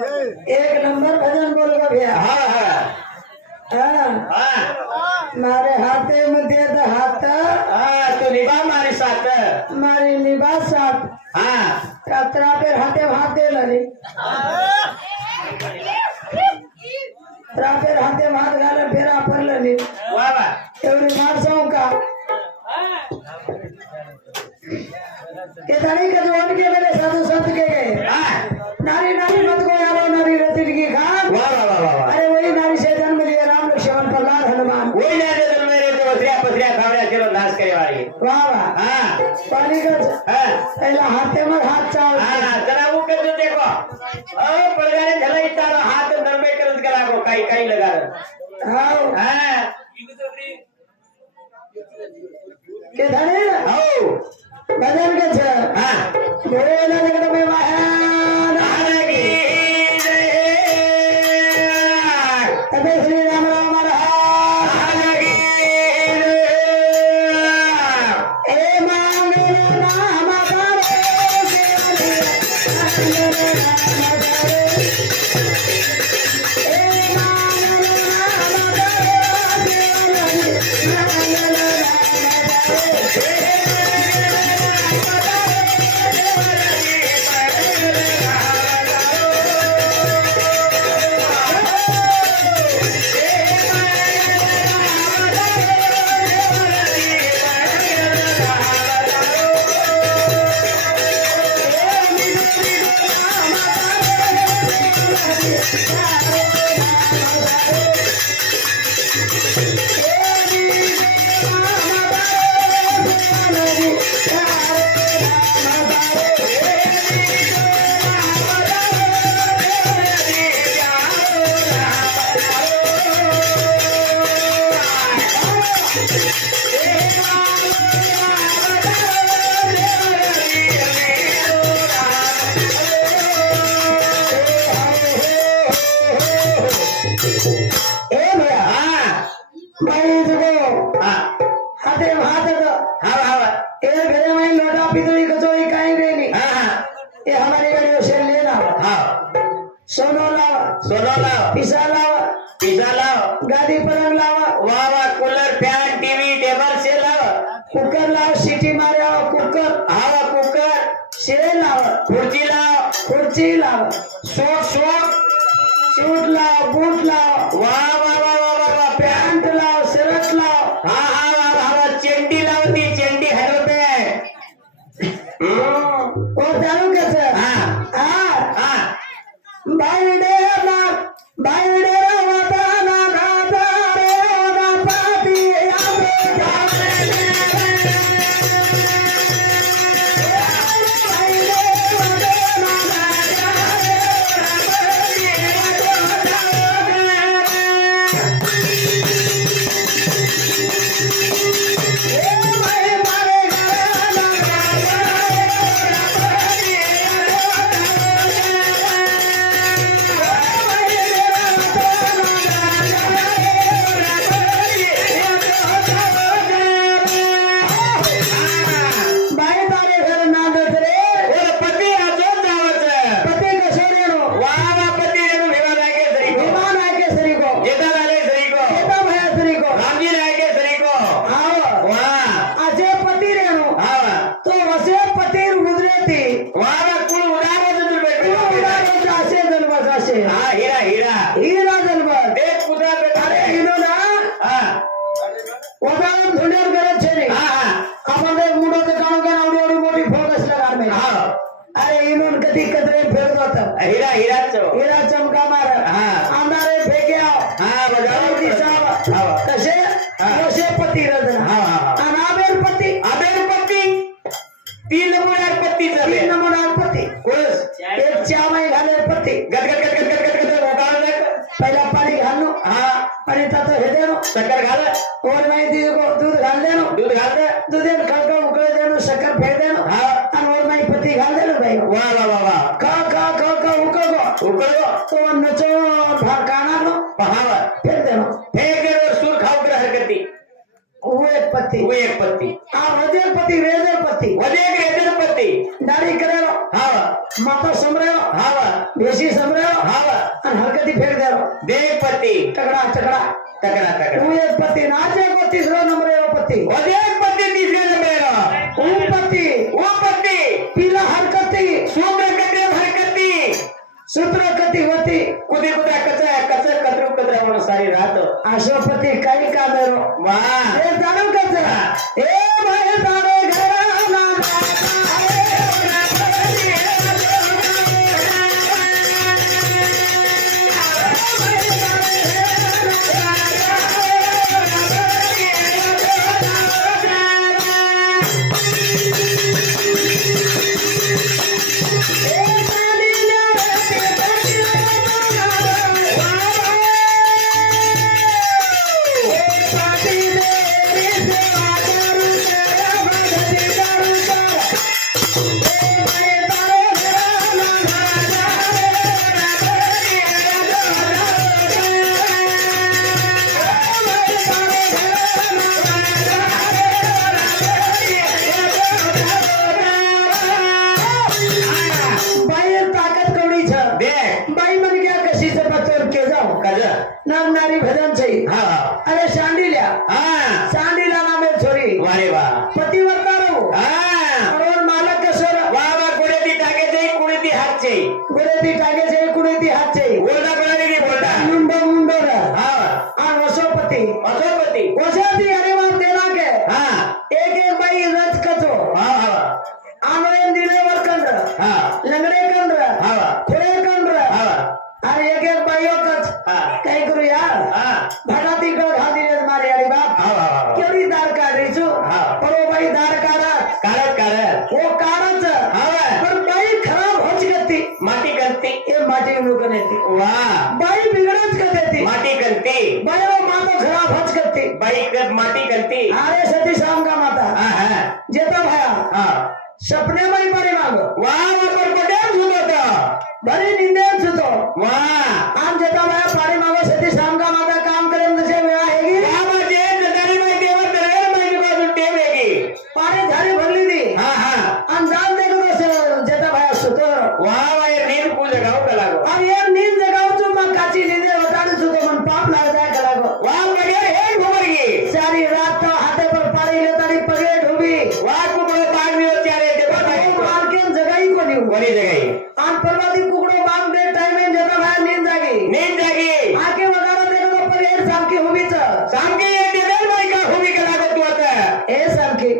एक नंबर भजन बोल का भैया। हाँ हाँ हाँ मारे हाथे मध्ये तो हाथ हाँ तू निभा मारी साथ मारी निभा साथ हाँ कतरा पे हाथे भात दे लगे रापेर हाथे भात घाले फेरा पडले वाह वाह एवढी माणसं का के धनी के जोड़ के मेरे साधु संत के गए नारी नारी मत को यारो नारी रति की खान वाह वाह वाह वाह अरे वही नारी से जन्म लिया राम लक्ष्मण प्रहलाद हनुमान वही ना जन्म मेरे तो बसरिया पसरिया खावड़िया चलो नाश करे वाली वाह वाह हाँ पानी का हाँ पहला हाथे में हाथ चाव हाँ जरा वो कर दो देखो ओ पड़गाने झलाई तारो हाथ नरमे करत करा को काई काई लगा रहा हाँ हाँ के धनी आओ भजन के छ हाँ बोले जगत में महान आनगी तबे श्री राम राम आनगी ए मांगलो नाम हाथे भात हाँ हाँ ए घरे में लोटा पितली कचौड़ी काई रेनी हाँ ये हमारी गाड़ी से लेना हाँ सोनो लावा सोनो लाओ पिसा लावा पिज्जा लाओ गादी पलंग लावा वाह वाह कूलर फैन टीवी टेबल से लाओ कुकर लावा सीटी मारे आओ कुकर हवा कुकर से लावा कुर्सी लाओ कुर्सी लावा शोक सूट लाओ बूट लाओ वाह वाह वाह वाह वाह वाह पैंट लाओ शर्ट लाओ हाँ हाँ वाह वाह वाह चेंडी लाओ ती चेंडी हर पे और दारू कैसे हाँ हाँ हाँ भाई डेरा भाई डेरा वाता ना गाता रे ना पाती आवे जावे भाई डेरा ना गाता भाई तारे घर ना दस रे और पति आजो जावच पति का शरीर वाह वाह पति ने विवाह लागे सरी को विमान आए के शरीर को जेठा लागे सरी को बेटा भया शरीर को राम जी लागे सरी को आओ वाह असे पति रेणु हाँ तो वसे पति गुजरेती वाह वाह कुल उड़ावे तो तुम बैठे असे जन्मस असे हाँ हीरा हीरा हीरा जन्मस देख पुत्रा बेटा अरे हिनो ना हाँ उदाहरण धुंडेर करत छे हाँ हाँ आपण ते मुडो ते काणो के आवडी आवडी मोठी फोकस लगा में हाँ अरे इनोन कधी कदरे फेरत होता हीरा हीरा चो हीरा चमका मार हाँ अंधारे फेके आओ हाँ बजाओ दिसाव हाँ कसे वसे पति रजना हाँ हाँ अनाबेर पति अबेर पत्ती तीन नंबर पत्ती तीन चले नमुना पति कुछ एक चावई घाले पति गद गद गद गद गद गद गद उतार ले पहिला पाणी घालनो हाँ आणि तातो हे देनो शक्कर घाल और मैं दूध घाल देनो दूध घाल दे दूधे खलका उकळे देनो शक्कर फेर देनो हाँ आणि और मैं पति घाल देनो भाई वाह वाह वाह वाह का उकळगो उकळो तो नचो भाकाना नो पहावा फेर देनो फेक दे और सुर खाओ कर हरकती वो एक पति वो एक पत्ती आ वजर पति वेदर पति वदे एक रेदर पत्ती दाढ़ी करेलो हाँ माता समरायो हावा बेसी समरायो हावा आणि हरकती फेक द्यारो देख पति तगड़ा तगड़ा तकड़ा तकड़ा तू एक पति नाचे को तीसरा नंबर है वो पति और एक पति तीसरे नंबर वो पति पीला हरकती सूत्र कटे हरकती सूत्र कती होती कुदे कुदे कचर कतरू कतरा म्हणून सारी रात अशोपति काही का मेरो वाह हे जाणू कचरा ए भाई तारे घराना नारी भजन छई अरे शांडिल्या शांडिला नामे छोरी वारे वा पतिव्रता रहो और मालक कसर वा वा कुणेती टाके छई कुणेती हात छई गुरेती टाके छई कुणेती हात छई बोलडा कोणाली बोलडा मुंडो मुंडो हां आ वसोपति वसोपति अरे वा तेला के एक बाई रथ कचो आमरे दिले वरकंड लंगडे कंड खोडे कंड अरे एक बाईओ कच काय करू यार भगाती गळ घाल दिले मारे अरे बाप केवढी दार काढायचो परो बाई दार काढत वो काढत पण बाई खराब होच गती माटी करती ए माटी उनुकन येते वाह बाई बिघडच करते माटी करती बाई वो मातो खराब होच करते बाई माटी करती अरे सती शाम का माता जेता भाया सपने में परी मागो वाह पर पटेल सुतो बरी निंदे सुतो वाह आम जेता भाया पारी मागो सती शाम का माता काम करे तसे वेळा हेगी बाबाचे जदारी में देवर दरेल में बाजू टेवेगी पारी झाली भरली दी आम जान देखो तो जेता भाया सुतो वाह वाह ये नींद को जगाओ कलागो अब ये नींद जगाओ तो मन काची नींदे बताने सुतो मन पाप लाग जाए कलागो वाह बगैर हे घुमरगी सारी रात तो हाथे पर पारी लेतारी पगे ढूबी वाह को बड़े बाग में चारे दे मार के जगाई को नहीं बड़ी जगह आम परवादी कुकड़ो बाग दे टाइम में जेता भाया नींद जागी आके वगाड़ा देखो तो पर एक शाम की हुई तो शाम के ये देवर भाई का हुई कलागो तू आता ए शाम की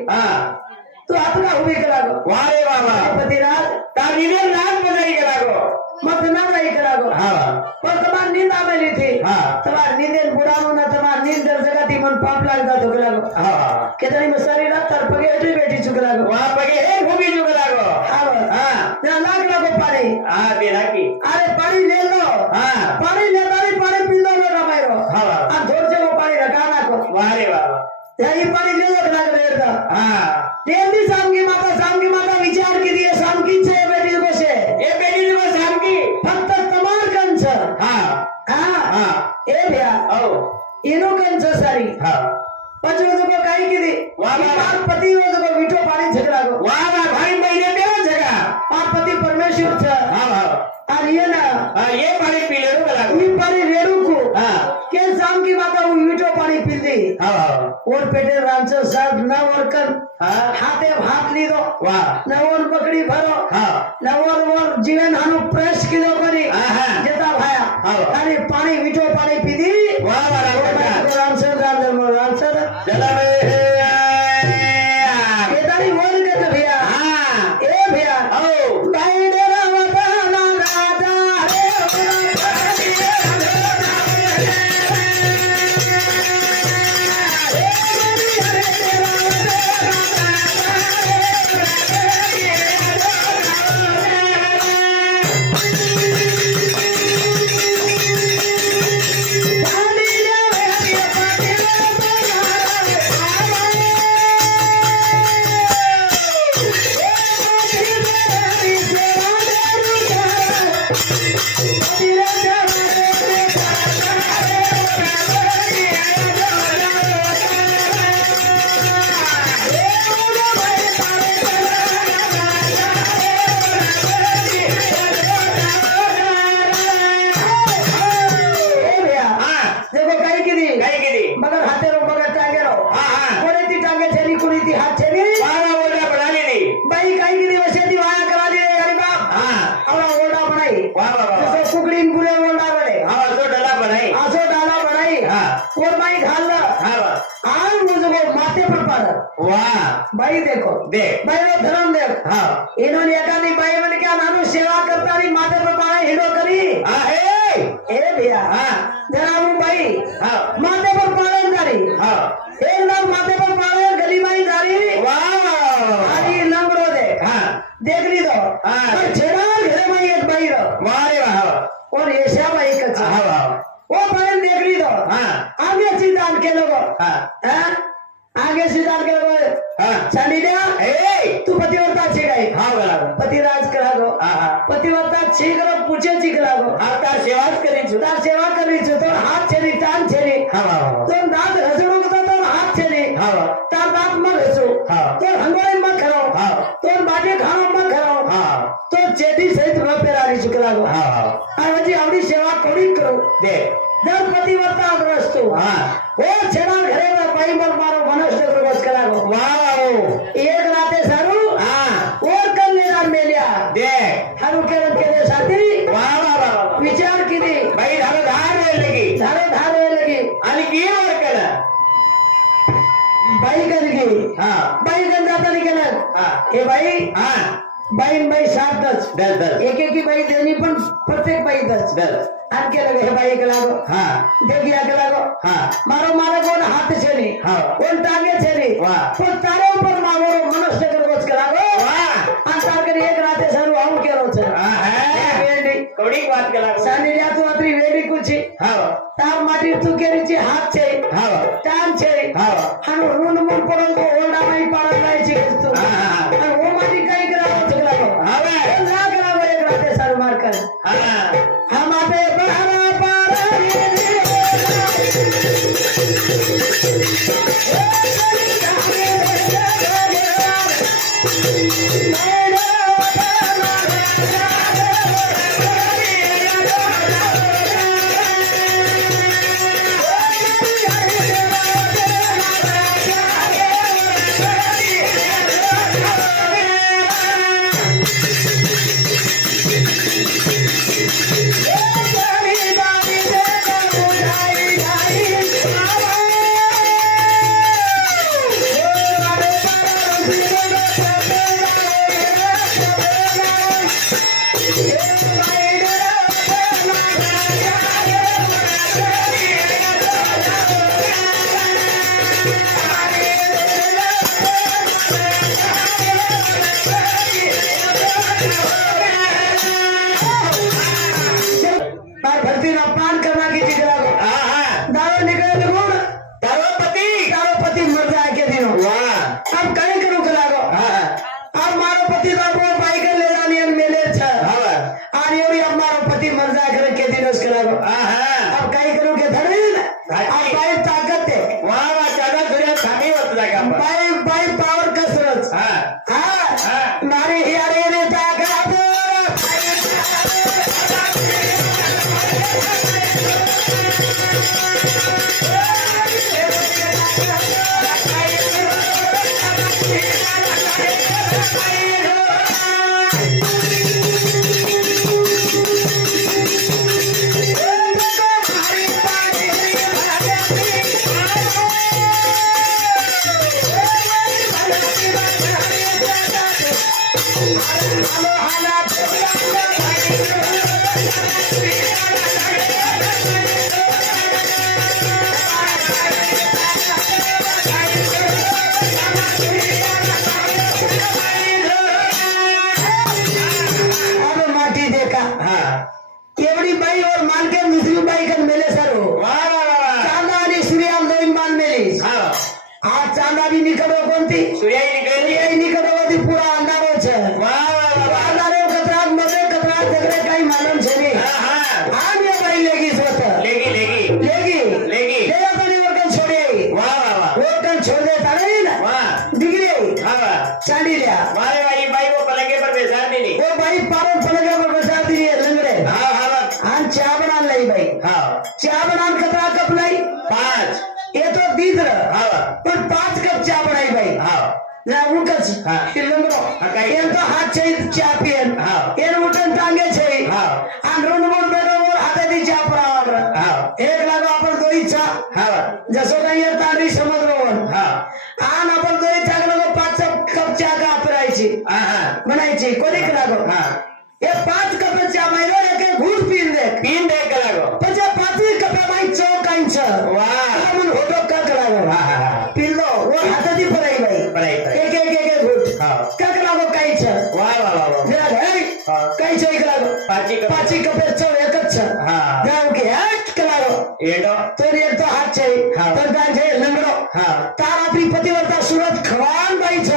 तो आपका हुई कलागो वाह रे वाह वाह पतिराज तारीने नाक बजाई कलागो मत ना रही कलागो पर तुम्हार नींद आमेली थी तुम्हार नींदे बुढ़ानो ना तुम्हार नींद दर जगह थी मन पाप लागता तो कलागो केतनी में सारी रात तर पगे एटी बैठी चुकलागो वहां पगे हे भूमि चुकलागो ना लाग लागो पानी देना की अरे पानी ले लो पानी ले तारी पानी पी लो लोग हमारो आ थोड़ से वो पानी रखाना को वाह रे वाह यही पानी ले लो लाग देर का रेंदी शाम की माता विचार की दिए शाम की छे बेटी को से ये बेटी को शाम की फक्त तमार कंच ए भैया इनो कंच सारी पचो को काई की दी वाह वाह पति हो को विठो पानी झगड़ा को वाह वाह भाई महीने देव जगह आप पति परमेश्वर छ और ये ना ये पानी पी ले कलागो ये पानी रेड़ू को के शाम की माता वो विठो पानी पी दी और पेटे रामचंद्र साहब ना वर्कर हाथे हाथ ली दो वाह ना और पकड़ी भरो ना और जीवन हानु प्रेस की दो करी जेता भाया अरे पानी विठो पानी पी दी वाह वाह रामचंद्र जला में केदारी बोल के तो भैया ए भैया भाई डेरा वताना राजा तीन पुरे ओरडावले हाँ असो डला बनाई आसो डाला बनाई हाँ और भाई घाल हाँ आज मुझको माथे पर पाड़ वाह भाई देखो देख भाई वो धर्म देव हाँ इन्होंने एकादी भाई मन क्या नानो सेवा करता नहीं माथे पर पाड़ा हिडो करी आहे ए भैया हाँ जरा वो भाई हाँ माथे पर पाड़ा जारी हाँ एक नाम माथे पर पाड़ा गली माई जारी वाह आरी लंगड़ो दे हाँ देख ली तो हाँ। और छेड़ा घरे में एक भाई रो वाह रे वाह और ऐसा भाई कच्चा हाँ वाह वो भाई देख ली तो हाँ आगे सीधा के लोगो हाँ हैं आगे सीधा के लोगो हाँ चांदी दे ए तू पतिव्रता छी गई हाँ बराबर पतिराज करा गो हाँ हाँ पतिव्रता छी करो पूछे छी करा गो हाँ तार सेवा ज करी छु तार सेवा करी छु तो हाथ छेरी टांग छेरी हाँ वाह तो दांत घसड़ो तो तो हाथ छेरी हाँ वाह तार दांत मत घसो हाँ तो हंगोई मत करो हाँ तो बाटे खानो मत करो हाँ तो चेटी सहित न पेरारी शुक्ला गो हाँ हाँ आ वजी आवडी सेवा कोड़ी करो देख दर पतिव्रता रस्तो हाँ वो छेड़ा घरे में पाई मत मारो मनुष्य को बस करा गो वाह एक राते सारू हाँ और कल लेना मेलिया देख हारू के साथी वाह वाह वाह विचार किती भाई धारो धार रे लगी धारे धारे लगी आणि की वर केला बाई कर गई हाँ बाई कर जाता नहीं केलं हाँ ए बाई हाँ बाई बाई 7-10 दस दस एक एक की बाई देनी पण प्रत्येक बाई 10 दस आणके लगे हे बाई के लागो हाँ देखिया के लागो हाँ मारो मारो कोण हाथ छेनी हाँ कोण टांगे छेनी वाह पण तारे ऊपर मारो मनुष्य कर बस करागो वाह आणि तार एक राते सारू आऊ केलो छे हाँ है वेडी कौड़ी बात केला सानी ल्या तू अत्री वेडी कुची हाँ तार माटी तू केरीची हात छे हाँ टांग छे हाँ आणि रून मून पडून तो ओरडा नाही पाडायची तू हाँ आणि वो माझी काही करावं चुकलागो हाँ बे ना करावं एक राते सारू मार कर हाँ हम आते बहारा पारा भक्ति ना पान करना की चीज लागो हाँ हाँ दारू निकल गुण तारो पति मर जाए के दिनों वाह अब कहीं करूं के लागो हाँ अब मारो पति ना वो बाइक ले जानी है मेले छ हाँ आनी और अब मारो पति मर जाए करे के दिनों के लागो हाँ अब कहीं करूं के धड़ीन अब बाई ताकत है वाह वाह चादा सूर्य खामी होत जागा पर बाई बाई पावर कसरत हाँ हाँ हाँ नारी हियारे ने ताकत अब माटी देखा हाँ एवढी बाई और मान के दुसरी बाई कर मेले सरो वाह वाह वाह चांदा आणि सूर्या दोन मान मेलीस हाँ आज चांदा भी निकलो कोणती सूर्य ही निकली सूर्य निकलो होती पुरा अंधारो छे वाह वाह वाह अंधारे कतराक मध्ये कतराक जगरे काही मालूम छे नहीं हाँ हाँ आज ये बाई लेगी सोत लेगी लेगी लेगी लेगी ले अपनी वर्कन छोड़े वाह वाह वाह वर्कन छोड़ दे तारे ना वाह डिग्री हाँ वाह चांदी लिया मारे भाई भाई को पलंगे पर बेसार मिली वो बाई पारो पलगे पर बसा दी है लंगड़े हाँ हाँ आन चा बना लई बाई हाँ चा बना कतरा कप लाई 5 ये तो दीद रहा हाँ पण 5 कप चा बनाई बाई हाँ ना उठच हाँ. लंगड़ो काही. ये तो हाथ छे चा पियन हाँ. ये उठन टांगे छे हाँ. आन रोड मोड बेडो और हा जसं काही तांडरी समजलं हा आण आपण जरी चांगलं 5 कप चहा का पेरायची म्हणायची कोणी लागो हा हे 5 कप चहा माहिती एक घूट पिन दे का लागो पण 5 कप्या माहिती चौकांचं वा म्हणून होतो का लागो पिल्लो व हाताची पराई बाई एक घूट का लागो काहीच वा वा वा काहीच एक लागो 5 कप्या चौ एकच जाऊ की हट लागो एडो तर एक तो हात છે तर दाजे लंगडो तार आपली पतिव्रता सुरत खवान बाईच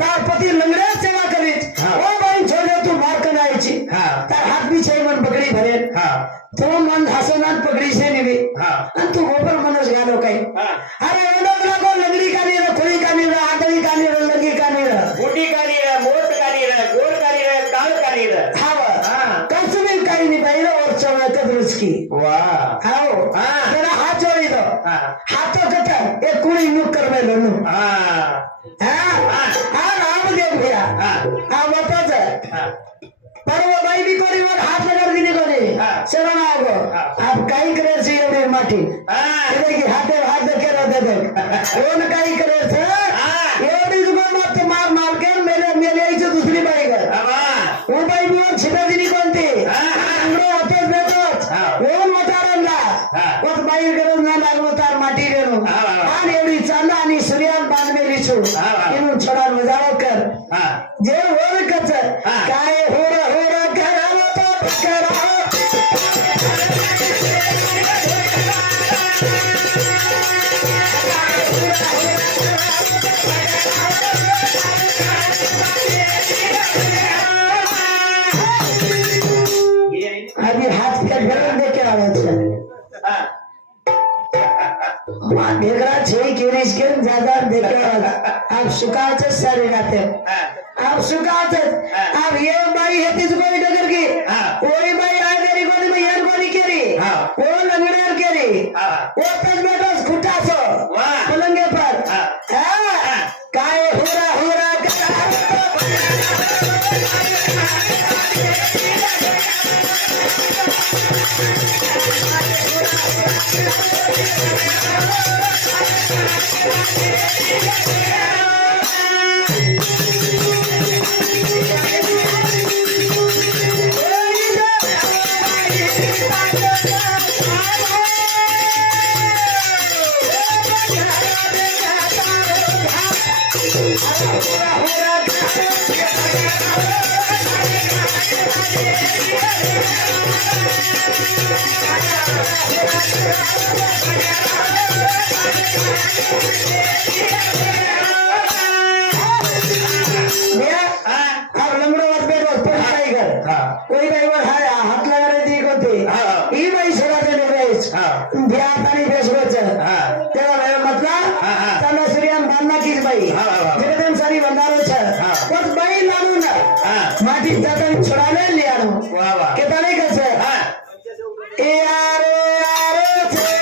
तार पती लंगड्या सेवा करीत ओ बाई छोडे तू मार करायची तार हात बी छै मन पकडी भरेल तो मन हसनात पकडी से निवी आणि तू गोपर मनस गालो काही अरे एवढा लागो लंगडी का नाही खोळी का नाही आदळी का नाही लंगी का नाही मोठी काली मोठ काली गोल काली काळ काली हाव कसं बी काही नाही पाहिलं और चवळत रुचकी वा हाव तेरा हात जोडी दो हात कट एक कुणी नुक कर में लोनु राम देव भैया बताच परवा बाई भी कोणी वर हात लगा दिली कोणी शरण आगो आप काही करायची एवढी माठी की हात केला कोण काही करायचं एवढी जुबान मत मार मार के मेले यायचं दुसरी बाई घर वो बाई बिवर छिटा दिली कोणती होतोच देतोच कोण वटारांना मग बाई गरज नाही लागलो तार माटी गेलो आणि एवढी चांदा आणि सूर्यान बांधलेली छू म्हणून छोडा मजाव कर जे होर कच काय होर करावं तो करावं अभी हाथ पे भरून दे के आवाज भेगरा छे केरीस के ज्यादा देखे आप सुकाच सारे गाते आप सुकाच आप ये बाई है तीस कोई डगर की कोई बाई आ गरी कोनी में यार कोनी केरी वो लंगड़ार केरी वो तस बेटस खुटा सो पलंगे पर काय हुरा कोई बाई वर हात लगारे दी कोते ही बाई सोडा दे रेस बिया तानी बेसवच तेरा वेळ मतला तने सूर्यान बांधना कीच बाई जगदन सारी बंदारो छ बस बाई लाडू ना माटी जातन छोडाले लियानो वाह वाह केता नाही कस ए यारे छे